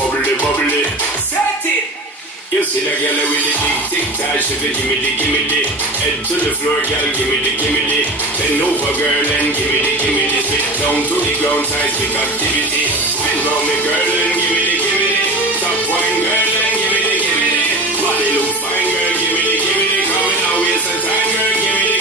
bubbly, bubbly. Set it! You see the girl with the big tic-tac, she feel gimme the. Head to the floor, girl, gimme the. Bend over, girl, and gimme the. Spit down to the ground, seismic activity. Spin round me, girl, and gimme the. Top wine, girl, and gimme the. Body look fine, girl, gimme the. Coming out, waste of time, girl, gimme the.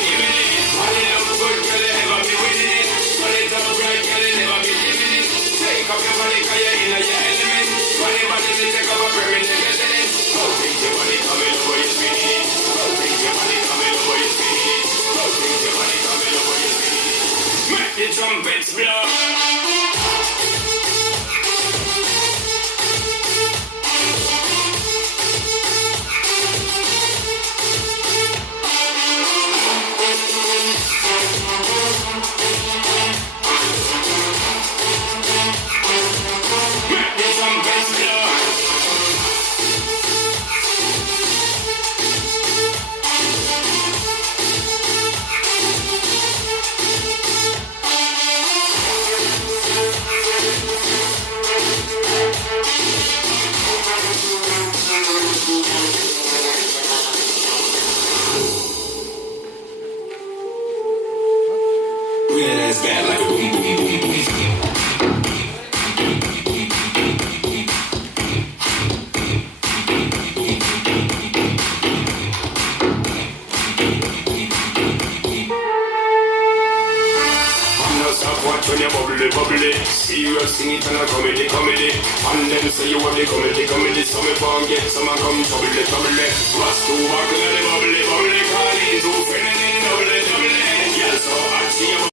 Body look good, girl, you never be winning it. Body top right, girl, you never be giving it. Take up your body, cause you're in your element. Body to take up a permanent residence. Take your body, come in over your speed. Take your body, come in over your speed. Take your body, come in over your speed. Make the trumpets blow. Realize that like a boom, boom, boom, boom. Watch when you bubbly. Serious sing it and a comedy. And them say you have the comedy. So me forget some a come trouble. What's too buckle and the bubbly. Call in two friends and double. Yes, so I see you.